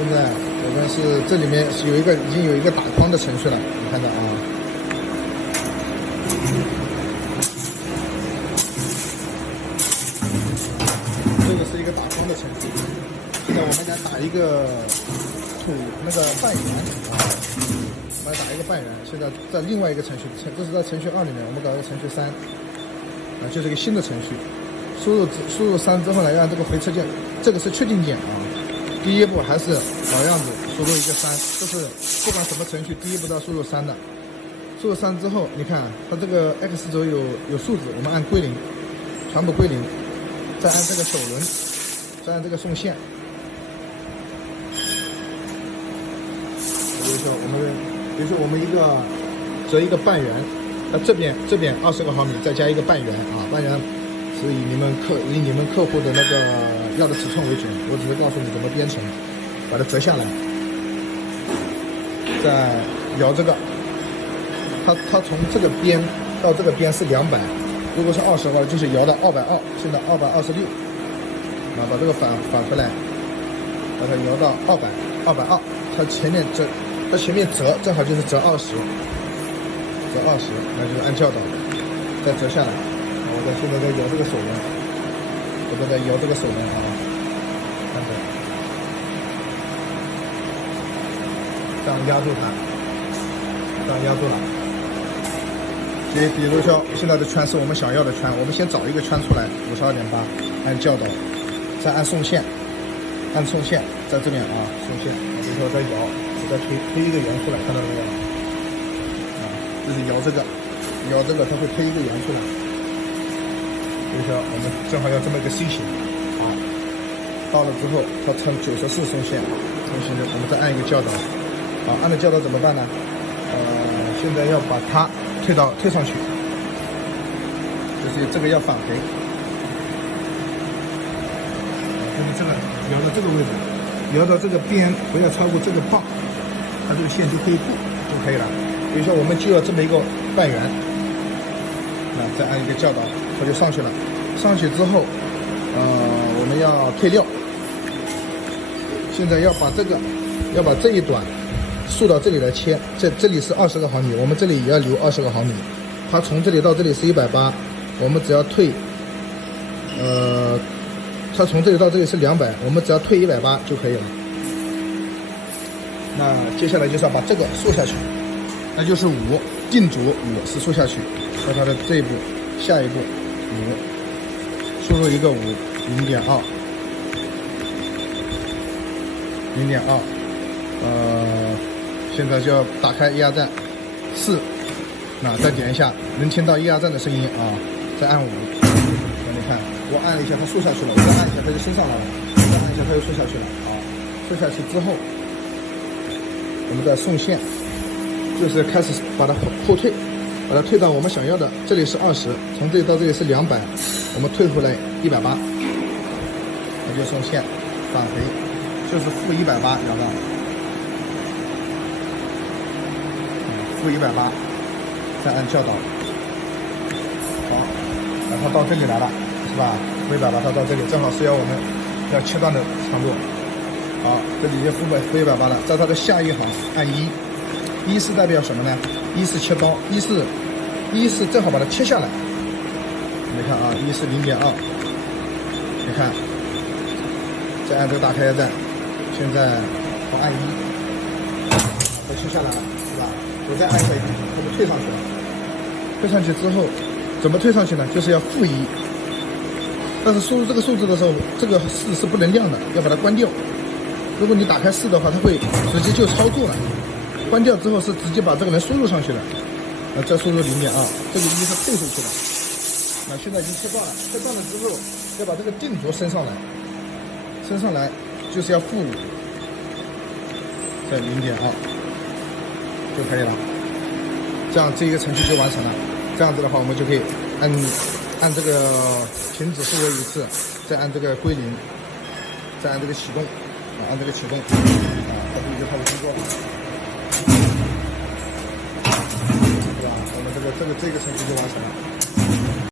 现在我们是这里面是已经有一个打框的程序了，你看到啊？这个是一个打框的程序。现在我们来打一个那个半圆啊，我们来打一个半圆。现在在另外一个程序，这是在程序2里面，我们搞一个程序3啊，就是一个新的程序。输入3之后呢，要按这个回车键，这个是确定键啊。第一步还是老样子，输入一个3，这是不管什么程序，第一步都要输入3的。输入3之后，你看它这个 X 轴有数字，我们按归零，全部归零，再按这个首轮，再按这个送线。比如说我们折一个半圆，那这边20个毫米，再加一个半圆啊，半圆是以你们客户的那个要的尺寸为准，我只是告诉你怎么编程，把它折下来，再摇这个，它从这个边到这个边是200，如果是20的话就是摇到220，现在226，啊，把这个返回来，把它摇到200，它前面折正好就是折20，那就是按教导再折下来。我现在在摇这个手轮，啊，看着，这样压住它，了。比如说现在的圈是我们想要的圈，我们先找一个圈出来，52.8，按教导，再按送线，在这边啊，送线。比如说我再摇，我再推一个圆出来，看到没有？啊，就是摇这个，它会推一个圆出来。比如说我们正好要这么一个 C 型，啊，到了之后它呈94送线，我们再按一个教导，啊，按了教导怎么办呢？现在要把它推上去，就是这个要返回，就是这个摇到这个位置，摇到这个边不要超过这个棒，它这个线就可以过就可以了。比如说我们就要这么一个半圆，那再按一个教导，它就上去了。上去之后，我们要退料。现在要把这一段竖到这里来切，这里是20个毫米，我们这里也要留20个毫米。它从这里到这里是180，我们只要退，它从这里到这里是200，我们只要退180就可以了。那接下来就是要把这个竖下去，那就是5，定着5是竖下去，到它的这一步，下一步5，输入一个5，0.2，现在就要打开液压站4，那再点一下，能听到液压站的声音啊，再按5，那你看我按一下它竖下去了，我再按一下它就升上来了，再按一下它又竖下去了啊，竖下去之后，我们再送线，就是开始把它后退，把它退到我们想要的，这里是20，从这里到这里是200，我们退回来180，那就送线返回，就是负180，摇到负180，再按教导，好，然后到这里来了，是吧？负180它到这里，正好是我们要切断的长度。好，这里就负180了，在它的下一行按1是代表什么呢？1是切刀，1是正好把它切下来。你看啊，1是0.2，你看，再按这个打开压站，现在我按1，都切下来了，是吧？我再按一下1，它就退上去了。退上去之后，怎么退上去呢？就是要负1。但是输入这个数字的时候，这个4是不能亮的，要把它关掉。如果你打开4的话，它会直接就操作了。关掉之后是直接把这个人输入上去了。再输入0.2，这个1是退出去了。那现在已经切断了，切断了之后要把这个定着升上来，升上来就是要负5，再0.2就可以了。这样这一个程序就完成了。这样子的话，我们就可以按这个停止复位一次，再按这个归零，再按这个启动，按这个启动，它就一个开始工作了，对吧？我们这个程序就完成了。